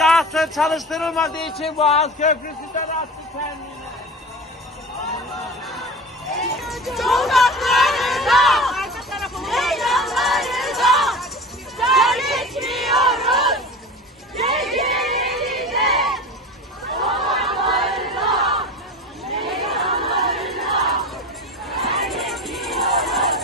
inşaatı çalıştırılmadığı için Boğaz Köprüsü'nden attı kendini. Sokaklarında, meydanlarında terletmiyoruz. Gecelerinde, sokaklarında, meydanlarında terletmiyoruz.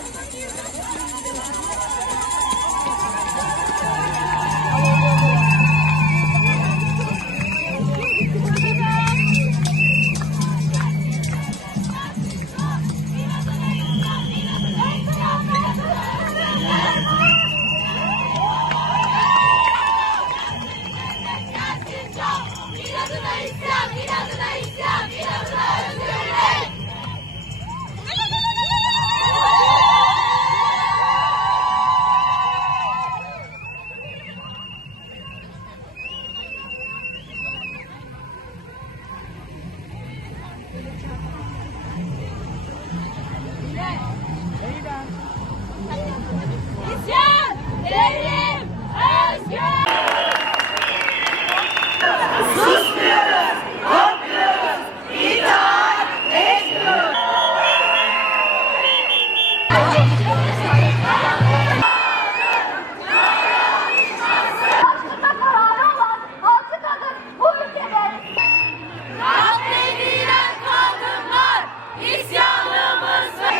İnadına isyan, inadına isyan, inadına özgürlük. İsyan, devrim, özgür. Susmuyoruz, korkmuyoruz, itaat etmiyoruz. Başlıkta kararı olan 6 kadın bu ülkede. Katledilen kadınlar isyanımızı.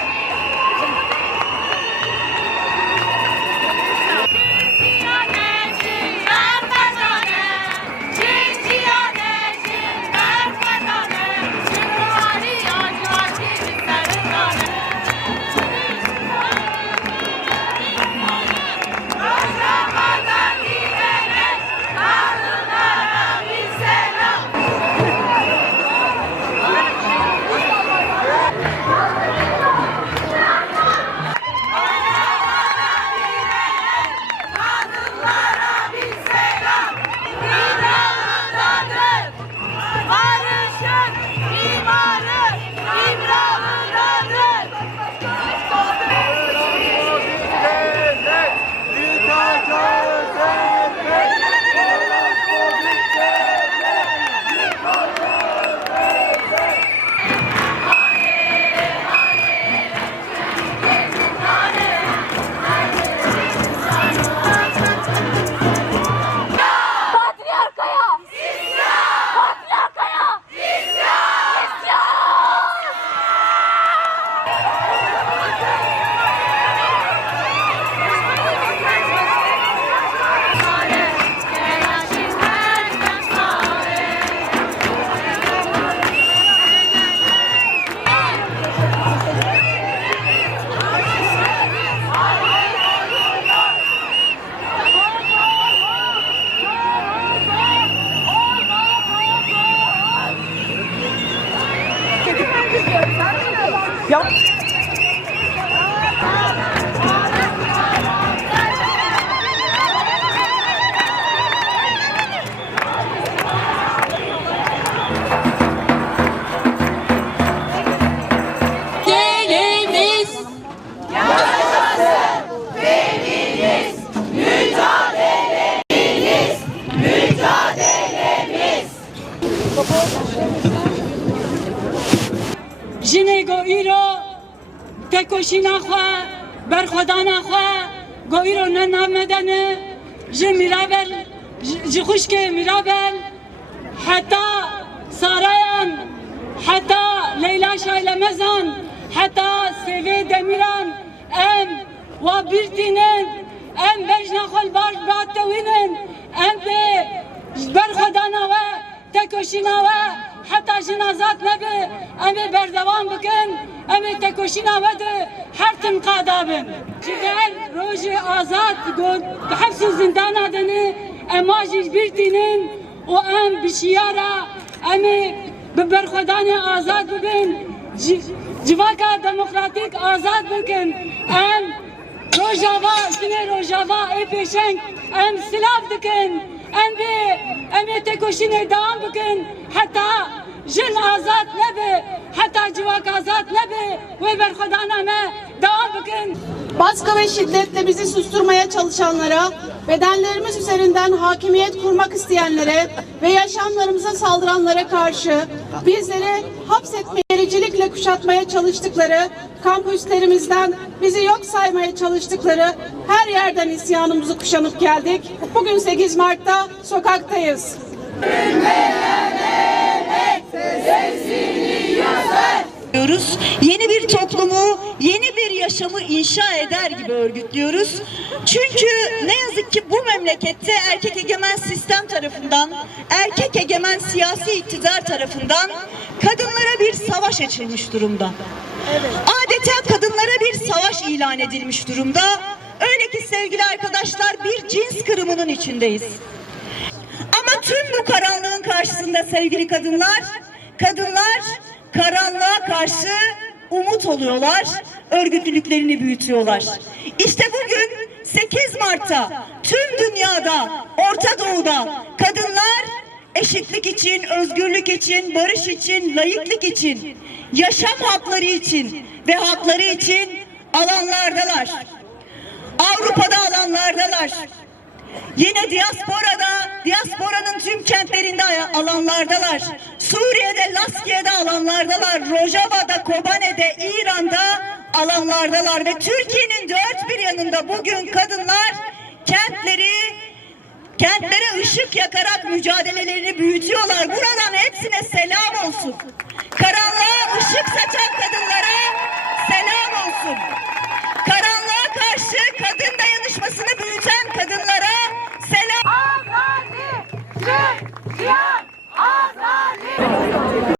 جنه گو ایرو تکوشینا خوا برخدانا خوا گو ایرو ننامدنه جه میرابل جه خوشک میرابل حتی سارایان حتی لیلا شایلمزان حتی سیوی دمیران ام و بیرتینن ام بجنا خال باش باتوینن ام به برخدانا و تکوشینا و حتی جنازات نبه امی بردوام بکن امی تکوشینا وده هر تن قادابن جگر روژ آزاد گود حبس و زندان آدنه اما جیج بیرتینن و ام بشیارا امی ببرخودان آزاد ببین جواکا دموکراتیک آزاد بکن ام روژاوا سنه روژاوا ای پیشنگ ام سلاف دکن ام تکوشینه دوام بکن حتی جن آزاد نبه حتی جواک آزاد نبه و برخودانا ما daha bugün Baskı ve şiddetle bizi susturmaya çalışanlara, bedenlerimiz üzerinden hakimiyet kurmak isteyenlere ve yaşamlarımıza saldıranlara karşı bizleri hapsetmeyicilikle kuşatmaya çalıştıkları, kampüslerimizden bizi yok saymaya çalıştıkları her yerden isyanımızı kuşanıp geldik. Bugün 8 Mart'ta sokaktayız. diyoruz. Yeni bir toplumu, yeni bir yaşamı inşa eder gibi örgütlüyoruz. Çünkü ne yazık ki bu memlekette erkek egemen sistem tarafından, erkek egemen siyasi iktidar tarafından kadınlara bir savaş açılmış durumda. Adeta kadınlara bir savaş ilan edilmiş durumda. Öyle ki sevgili arkadaşlar, bir cins kırımının içindeyiz. Ama tüm bu karanlığın karşısında sevgili kadınlar karanlığa karşı umut oluyorlar, örgütlülüklerini büyütüyorlar. İşte bugün 8 Mart'ta tüm dünyada, Orta Doğu'da kadınlar eşitlik için, özgürlük için, barış için, laiklik için, yaşam hakları için ve hakları için alanlardalar. Avrupa'da alanlardalar. Yine diasporanın tüm kentlerinde alanlardalar. Suriye'de, Laskiye'de alanlardalar. Rojava'da, Kobane'de, İran'da alanlardalar. Ve Türkiye'nin dört bir yanında bugün kadınlar kentlere ışık yakarak mücadelelerini büyütüyorlar. Buradan hepsine selam olsun. Karanlığa ışık saçan kadınlara selam olsun. Karanlığa karşı kadın dayanışmasını büyüten kadınlara selam. Azadi, Türkiye, azadi. Azadi,